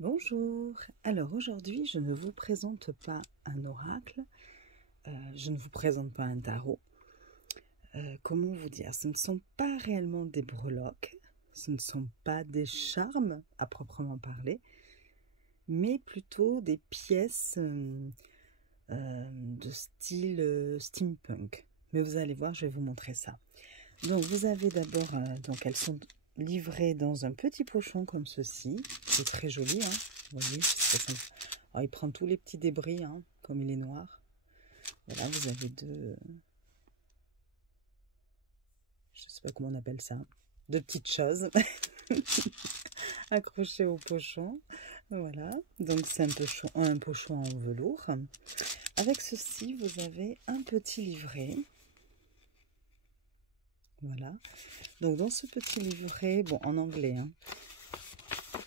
Bonjour, alors aujourd'hui je ne vous présente pas un oracle, je ne vous présente pas un tarot. Comment vous dire, ce ne sont pas réellement des breloques, ce ne sont pas des charmes à proprement parler, mais plutôt des pièces de style steampunk. Mais vous allez voir, je vais vous montrer ça. Donc vous avez d'abord, donc elles sont livrées dans un petit pochon comme ceci. C'est très joli, hein. Vous voyez, alors, il prend tous les petits débris, hein, comme il est noir. Voilà, vous avez deux, je sais pas comment on appelle ça, deux petites choses accrochées au pochon. Voilà, donc c'est un pochon en velours. Avec ceci, vous avez un petit livret. Voilà, donc dans ce petit livret, bon, en anglais, hein,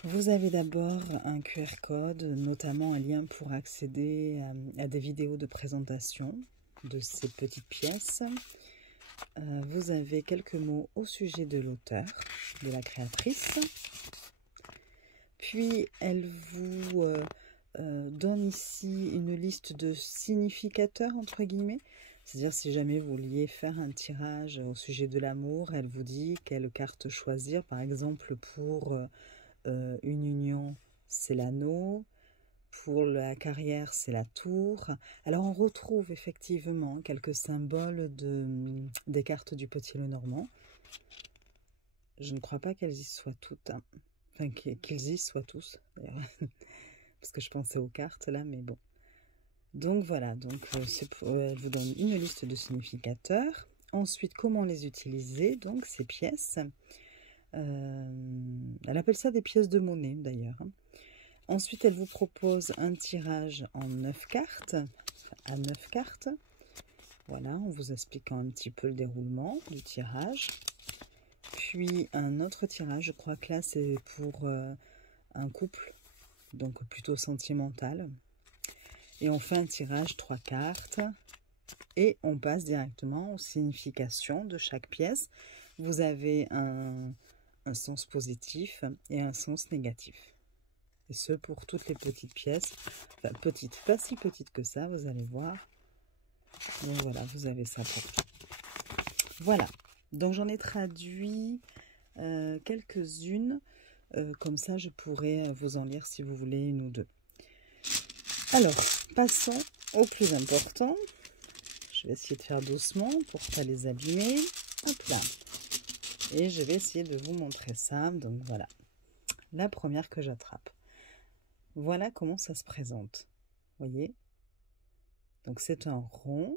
vous avez d'abord un QR code, notamment un lien pour accéder à des vidéos de présentation de ces petites pièces. Vous avez quelques mots au sujet de l'auteur, de la créatrice. Puis elle vous donne ici une liste de significateurs, entre guillemets. C'est-à-dire, si jamais vous vouliez faire un tirage au sujet de l'amour, elle vous dit quelle carte choisir. Par exemple, pour une union, c'est l'anneau. Pour la carrière, c'est la tour. Alors, on retrouve effectivement quelques symboles des cartes du Petit Lenormand. Je ne crois pas qu'elles y soient toutes. Hein. Enfin, qu'ils y soient tous, d'ailleurs. Parce que je pensais aux cartes, là, mais bon. Donc voilà, donc elle vous donne une liste de significateurs. Ensuite, comment les utiliser, donc ces pièces. Elle appelle ça des pièces de monnaie, d'ailleurs. Ensuite, elle vous propose un tirage en 9 cartes, à 9 cartes. Voilà, en vous expliquant un petit peu le déroulement du tirage. Puis un autre tirage, je crois que là c'est pour un couple, donc plutôt sentimental. Et on fait un tirage 3 cartes et on passe directement aux significations de chaque pièce. Vous avez un sens positif et un sens négatif. Et ce pour toutes les petites pièces. Enfin, petites, pas si petites que ça, vous allez voir. Donc voilà, vous avez ça pour tout. Voilà, donc j'en ai traduit quelques-unes. Comme ça, je pourrais vous en lire si vous voulez une ou deux. Alors, passons au plus important. Je vais essayer de faire doucement pour ne pas les abîmer. Hop là. Et je vais essayer de vous montrer ça. Donc voilà, la première que j'attrape. Voilà comment ça se présente. Vous voyez? Donc c'est un rond.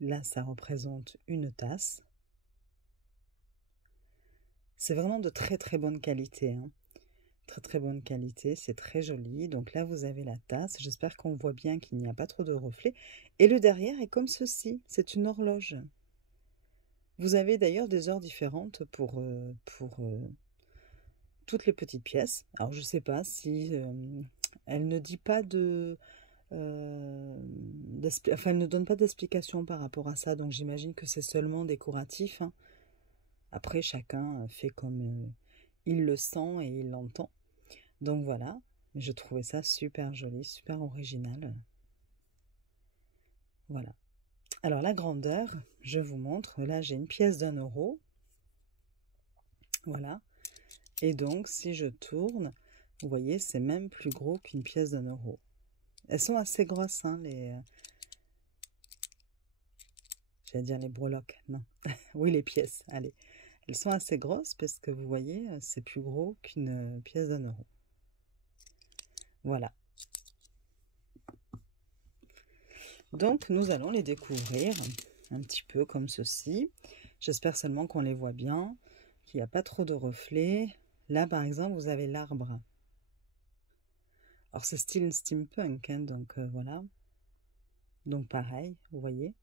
Là, ça représente une tasse. C'est vraiment de très très bonne qualité. Hein. Très très bonne qualité, c'est très joli. Donc là, vous avez la tasse. J'espère qu'on voit bien qu'il n'y a pas trop de reflets. Et le derrière est comme ceci. C'est une horloge. Vous avez d'ailleurs des heures différentes pour toutes les petites pièces. Alors, je ne sais pas si elle ne dit pas enfin, elle ne donne pas d'explication par rapport à ça. Donc, j'imagine que c'est seulement décoratif. Hein. Après, chacun fait comme il le sent et il l'entend. Donc voilà, je trouvais ça super joli, super original. Voilà. Alors la grandeur, je vous montre. Là, j'ai une pièce d'1 €. Voilà. Et donc, si je tourne, vous voyez, c'est même plus gros qu'une pièce d'1 €. Elles sont assez grosses, hein, j'allais dire les breloques, non. Oui, les pièces, allez. Elles sont assez grosses parce que vous voyez, c'est plus gros qu'une pièce d'1 €. Voilà. Donc, nous allons les découvrir un petit peu comme ceci. J'espère seulement qu'on les voit bien, qu'il n'y a pas trop de reflets. Là, par exemple, vous avez l'arbre. Alors, c'est style steampunk, hein, donc voilà. Donc, pareil, vous voyez,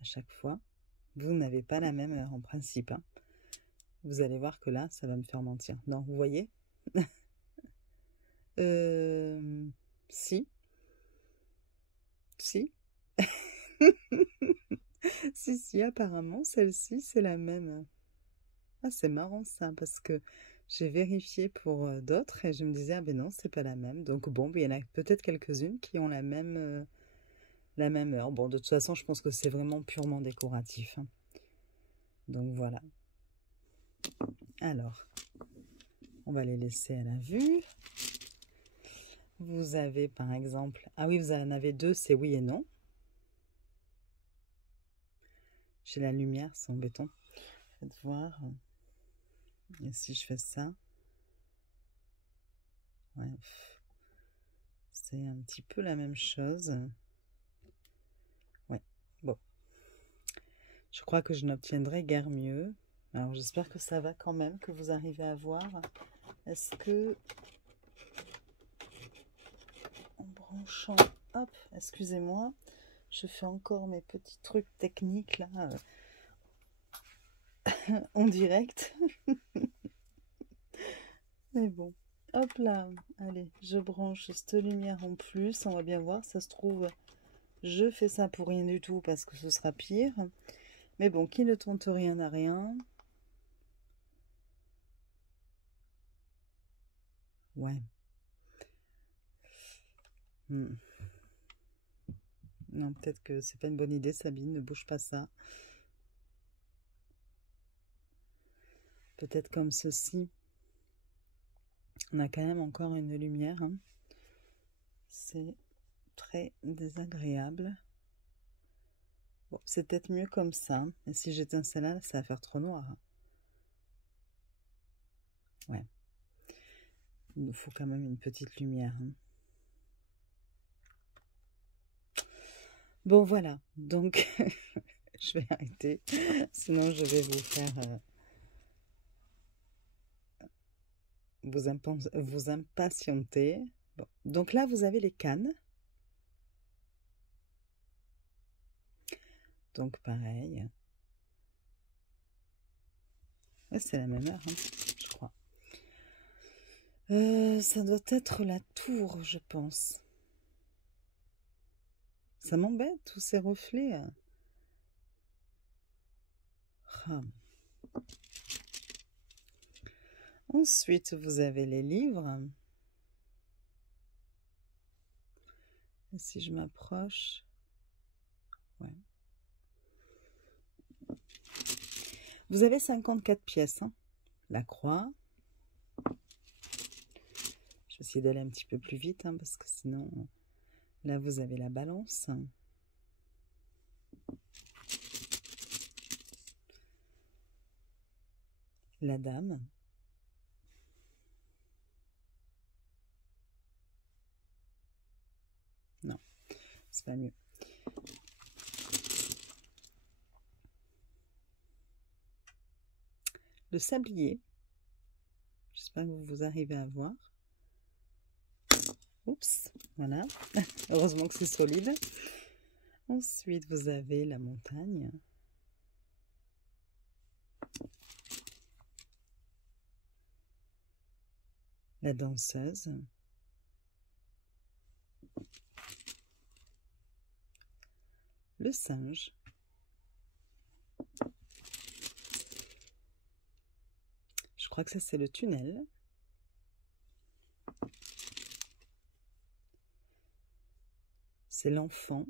à chaque fois. Vous n'avez pas la même heure en principe. Hein. Vous allez voir que là, ça va me faire mentir. Non, vous voyez Si. Si. Si, apparemment, celle-ci, c'est la même. Ah, c'est marrant ça, parce que J'ai vérifié pour d'autres et je me disais, ah ben non, c'est pas la même. Donc bon, ben, il y en a peut-être quelques-unes qui ont la même heure. Bon, de toute façon, je pense que c'est vraiment purement décoratif, hein. Donc voilà. Alors, on va les laisser à la vue. Vous avez par exemple... Ah oui, vous en avez deux, c'est oui et non. J'ai la lumière, c'est embêtant. Faites voir. Et si je fais ça... Ouais, c'est un petit peu la même chose. Ouais, bon. Je crois que je n'obtiendrai guère mieux. Alors j'espère que ça va quand même, que vous arrivez à voir. Est-ce que... En branchant... Hop, excusez-moi. Je fais encore mes petits trucs techniques là. En direct. Mais bon. Hop là. Allez, je branche cette lumière en plus. On va bien voir. Ça se trouve, je fais ça pour rien du tout parce que ce sera pire. Mais bon, qui ne tente rien n'a rien. Ouais. Non, peut-être que c'est pas une bonne idée, Sabine. Ne bouge pas ça. Peut-être comme ceci. On a quand même encore une lumière, hein. C'est très désagréable. Bon, c'est peut-être mieux comme ça. Et si j'éteins celle-là, ça va faire trop noir. Ouais. Il nous faut quand même une petite lumière, hein. Bon, voilà. Donc, je vais arrêter. Sinon, je vais vous faire... vous impatienter. Bon. Donc là, vous avez les cannes. Donc, pareil. Ouais, c'est la même heure, hein, je crois. Ça doit être la tour, je pense. Ça m'embête, tous ces reflets. Ah. Ensuite, vous avez les livres. Et si je m'approche... Ouais. Vous avez 54 pièces, hein. La croix. Je vais essayer d'aller un petit peu plus vite, hein, parce que sinon... Là, vous avez la balance. La dame. Non, c'est pas mieux. Le sablier. J'espère que vous arrivez à voir. Oups, voilà. Heureusement que c'est solide. Ensuite, vous avez la montagne. La danseuse. Le singe. Je crois que ça, c'est le tunnel. C'est l'enfant.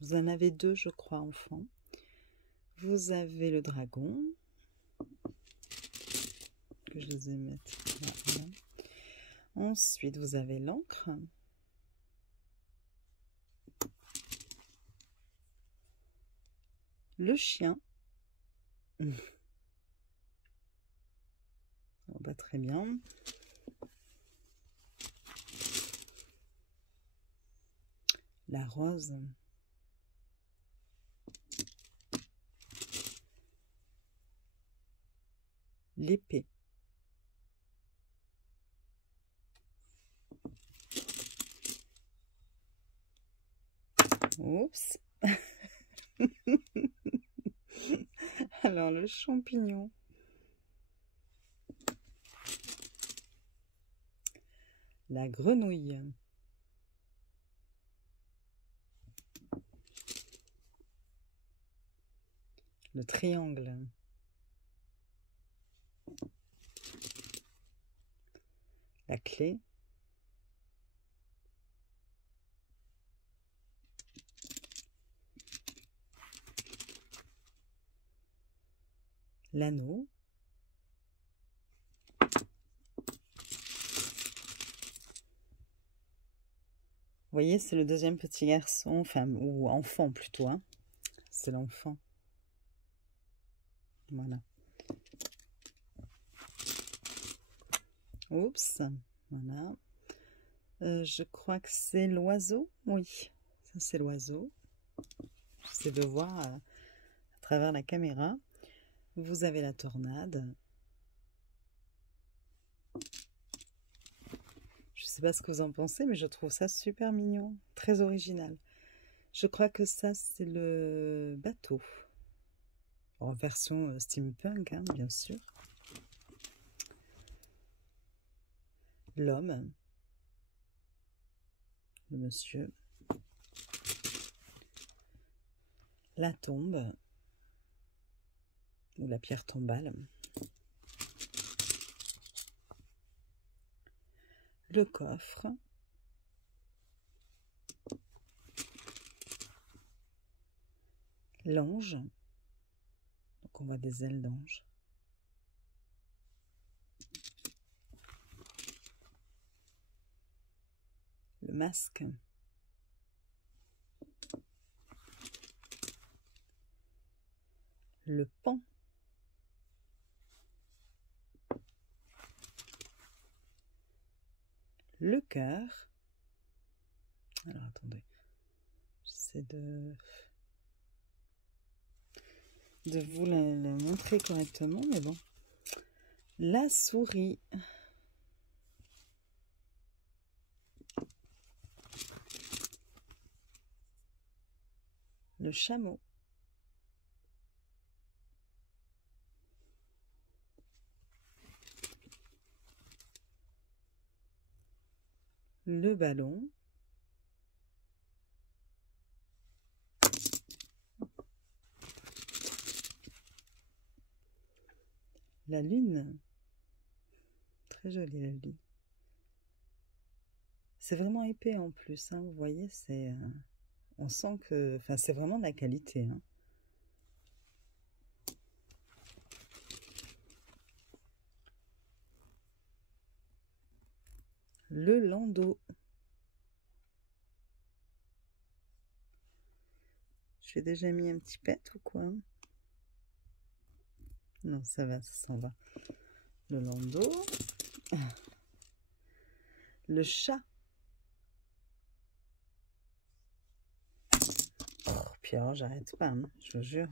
Vous en avez deux, je crois, enfants. Vous avez le dragon. Que je les ai mettre là, voilà. Ensuite, vous avez l'encre. Le chien. Oh, bah, très bien. La rose. L'épée. Oups. Alors, le champignon. La grenouille. Le triangle. la clé, l'anneau, vous voyez, c'est le deuxième petit garçon, enfin, ou enfant plutôt, hein. C'est l'enfant. Voilà. Oups, voilà. Je crois que c'est l'oiseau. Oui, ça c'est l'oiseau. J'essaie de voir à travers la caméra. Vous avez la tornade. Je ne sais pas ce que vous en pensez, mais je trouve ça super mignon, très original. Je crois que ça, c'est le bateau. En version steampunk, hein, bien sûr. L'homme. Le monsieur. La tombe. Ou la pierre tombale. Le coffre. L'ange. Donc on voit des ailes d'ange. Le masque. Le pan. Le cœur. Alors attendez, j'essaie de vous la montrer correctement, mais bon. La souris. Le chameau. Le ballon. La lune. Très jolie la lune. C'est vraiment épais en plus, hein, vous voyez, c'est... on sent que... Enfin, c'est vraiment de la qualité, hein. Le landau. J'ai déjà mis un petit pet ou quoi? Non, ça va, ça s'en va. Le landau. Le chat. Oh, Pierre, j'arrête pas, hein, je vous jure.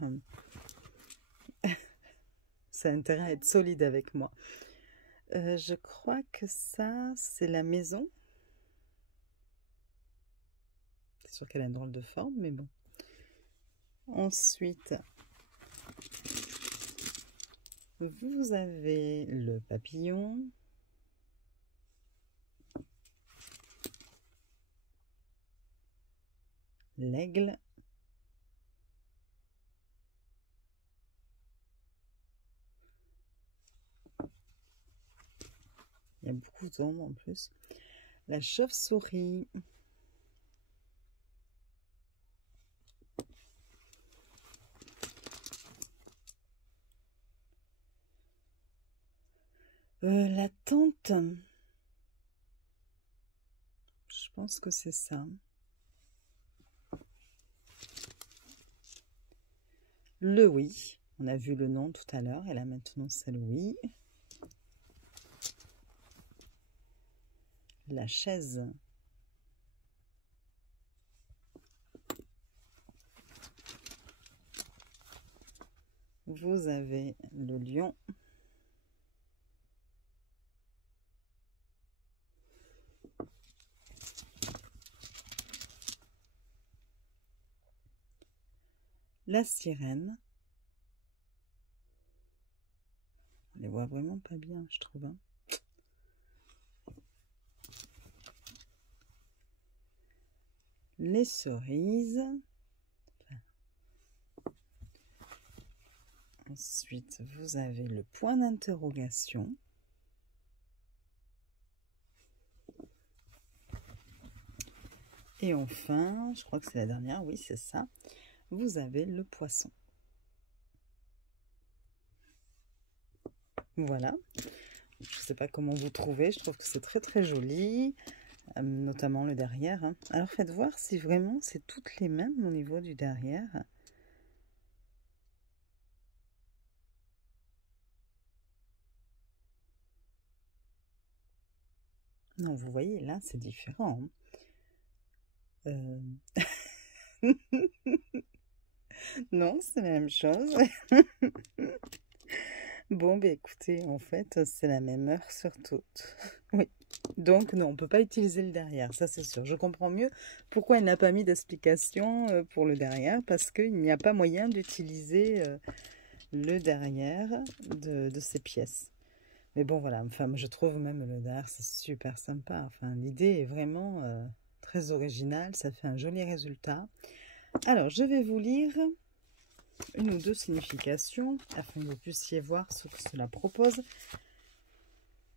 Ça a intérêt à être solide avec moi. Je crois que ça, c'est la maison. C'est sûr qu'elle a une drôle de forme, mais bon. Ensuite, vous avez le papillon. L'aigle. Il y a beaucoup d'ombres en plus. La chauve-souris. La tente. Je pense que c'est ça. Le oui. On a vu le non tout à l'heure et là maintenant c'est le oui. La chaise. Vous avez le lion. La sirène. On les voit vraiment pas bien, je trouve, hein. Les cerises. Ensuite, vous avez le point d'interrogation. Et enfin, je crois que c'est la dernière, oui c'est ça, vous avez le poisson. Voilà, je ne sais pas comment vous trouvez, je trouve que c'est très très joli, notamment le derrière. Hein. Alors faites voir si vraiment c'est toutes les mêmes au niveau du derrière. Non, vous voyez, là c'est différent. Non, c'est la même chose. Bon, ben écoutez, en fait, c'est la même heure sur toutes. Oui. Donc, non, on ne peut pas utiliser le derrière, ça c'est sûr. Je comprends mieux pourquoi il n'a pas mis d'explication pour le derrière, parce qu'il n'y a pas moyen d'utiliser le derrière de ces pièces. Mais bon, voilà, enfin, je trouve même le derrière, c'est super sympa. Enfin, l'idée est vraiment très originale, ça fait un joli résultat. Alors, je vais vous lire une ou deux significations afin que vous puissiez voir ce que cela propose.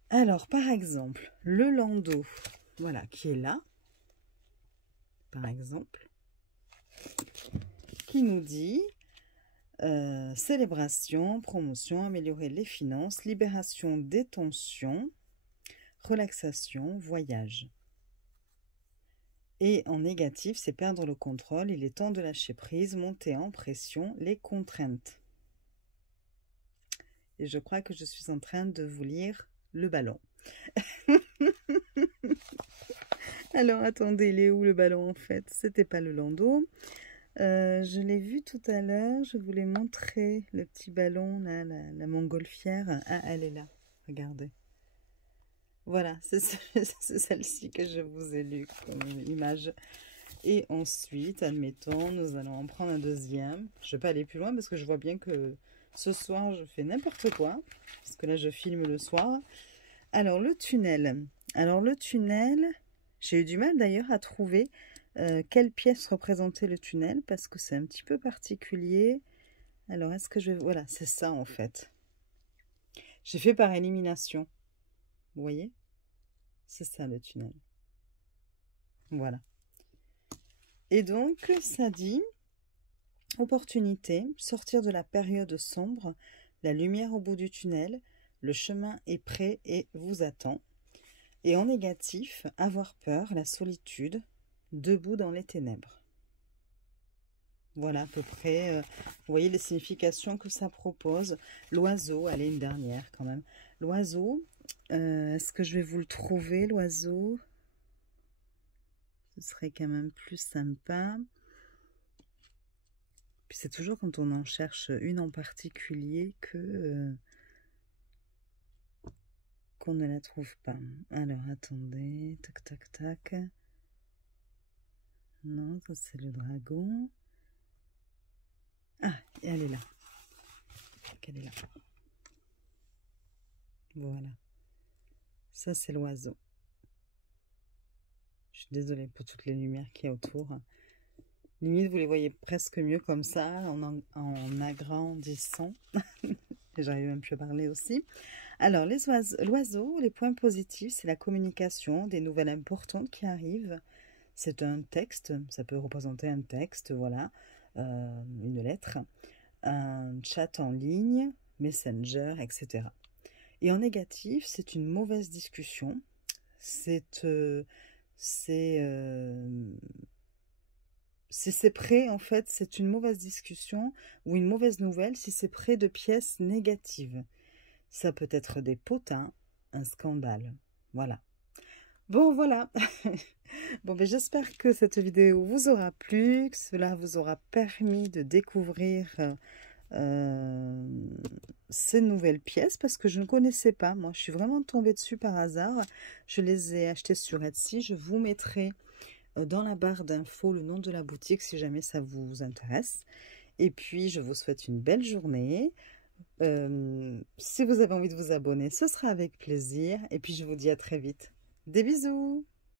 Alors, par exemple, le landau, voilà, qui est là, par exemple, qui nous dit célébration, promotion, améliorer les finances, libération des tensions, relaxation, voyage. Et en négatif, c'est perdre le contrôle, il est temps de lâcher prise, monter en pression, les contraintes. Et je crois que je suis en train de vous lire le ballon. Alors, attendez, il est où le ballon en fait? C'était pas le landau. Je l'ai vu tout à l'heure, je vous l'ai montré, le petit ballon, là, la montgolfière. Ah, elle est là, regardez. Voilà, c'est celle-ci que je vous ai lue comme image. Et ensuite, admettons, nous allons en prendre un deuxième. Je ne vais pas aller plus loin parce que je vois bien que ce soir, je fais n'importe quoi. Parce que là, je filme le soir. Alors, le tunnel. Alors, le tunnel, j'ai eu du mal d'ailleurs à trouver quelle pièce représentait le tunnel parce que c'est un petit peu particulier. Alors, est-ce que je vais... Voilà, c'est ça en fait. J'ai fait par élimination. Vous voyez? C'est ça le tunnel. Voilà. Et donc, ça dit, opportunité, sortir de la période sombre, la lumière au bout du tunnel, le chemin est prêt et vous attend. Et en négatif, avoir peur, la solitude, debout dans les ténèbres. Voilà à peu près, vous voyez les significations que ça propose. L'oiseau, allez, une dernière quand même. L'oiseau, est-ce que je vais vous le trouver, l'oiseau? Ce serait quand même plus sympa. Puis c'est toujours quand on en cherche une en particulier que qu'on ne la trouve pas. Alors attendez, tac tac tac. Non, ça c'est le dragon. Ah, elle est là. Elle est là. Voilà. Ça c'est l'oiseau. Je suis désolée pour toutes les lumières qu'il y a autour. Limite, vous les voyez presque mieux comme ça, en agrandissant. J'arrive même plus à parler aussi. Alors, l'oiseau, les points positifs, c'est la communication, des nouvelles importantes qui arrivent. C'est un texte, ça peut représenter un texte, voilà, une lettre, un chat en ligne, Messenger, etc. Et en négatif, c'est une mauvaise discussion. Si c'est près, en fait, c'est une mauvaise discussion ou une mauvaise nouvelle si c'est près de pièces négatives. Ça peut être des potins, un scandale. Voilà. Bon, voilà. Bon, ben, j'espère que cette vidéo vous aura plu, que cela vous aura permis de découvrir ces nouvelles pièces parce que je ne connaissais pas. Moi, je suis vraiment tombée dessus par hasard. Je les ai achetées sur Etsy. Je vous mettrai dans la barre d'infos le nom de la boutique si jamais ça vous intéresse. Et puis, je vous souhaite une belle journée. Si vous avez envie de vous abonner, ce sera avec plaisir. Et puis, je vous dis à très vite. Des bisous!